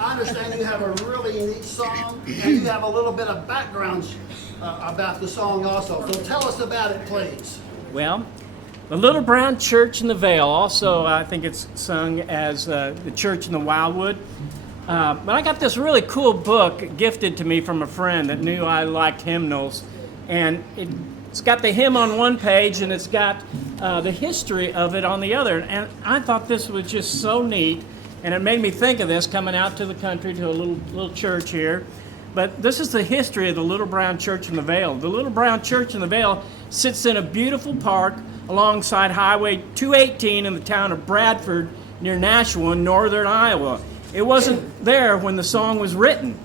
I understand you have a really neat song, and you have a little bit of background about the song also. So tell us about it, please. Well, the Little Brown Church in the Vale, also I think it's sung as the Church in the Wildwood. But I got this really cool book gifted to me from a friend that knew I liked hymnals. And it's got the hymn on one page and it's got the history of it on the other. And I thought this was just so neat. And it made me think of this coming out to the country to a little church here. But this is the history of the Little Brown Church in the Vale. The Little Brown Church in the Vale sits in a beautiful park alongside Highway 218 in the town of Bradford near Nashua in northern Iowa. It wasn't there when the song was written.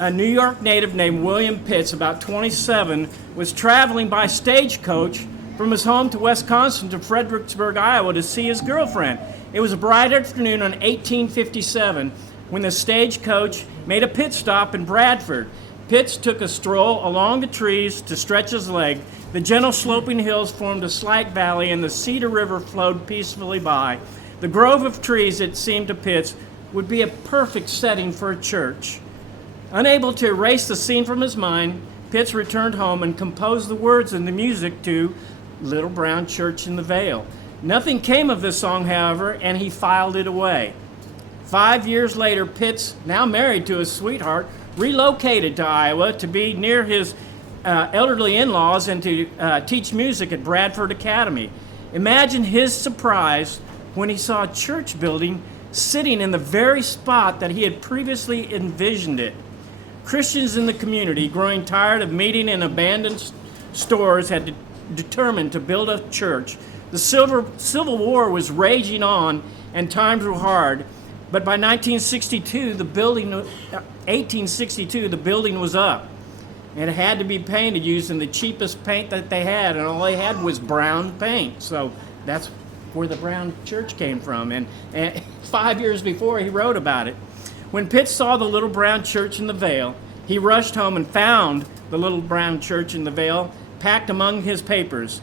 A New York native named William Pitts, about 27, was traveling by stagecoach from his home to Wisconsin to Fredericksburg, Iowa to see his girlfriend. It was a bright afternoon in 1857 when the stagecoach made a pit stop in Bradford. Pitts took a stroll along the trees to stretch his leg. The gentle sloping hills formed a slight valley and the Cedar River flowed peacefully by. The grove of trees, it seemed to Pitts, would be a perfect setting for a church. Unable to erase the scene from his mind, Pitts returned home and composed the words and the music to Little Brown Church in the Vale. Nothing came of this song, however, and he filed it away. 5 years later, Pitts, now married to his sweetheart, relocated to Iowa to be near his elderly in-laws and to teach music at Bradford Academy. Imagine his surprise when he saw a church building sitting in the very spot that he had previously envisioned it. Christians in the community, growing tired of meeting in abandoned stores, had determined to build a church. The Civil War was raging on and times were hard, but by 1862, the building was up. And it had to be painted using the cheapest paint that they had, and all they had was brown paint. So that's where the brown church came from. And 5 years before, he wrote about it. When Pitts saw the Little Brown Church in the Vale, he rushed home and found the Little Brown Church in the Vale packed among his papers.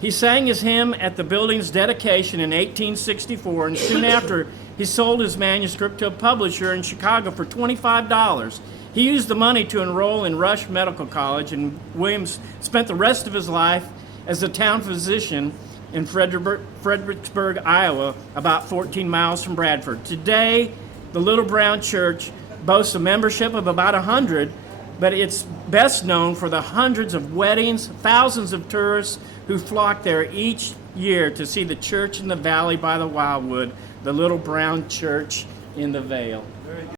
He sang his hymn at the building's dedication in 1864, and soon after, he sold his manuscript to a publisher in Chicago for $25. He used the money to enroll in Rush Medical College, and Williams spent the rest of his life as a town physician in Fredericksburg, Iowa, about 14 miles from Bradford. Today, the Little Brown Church boasts a membership of about 100, but it's best known for the hundreds of weddings, thousands of tourists who flock there each year to see the church in the valley by the Wildwood, the Little Brown Church in the Vale.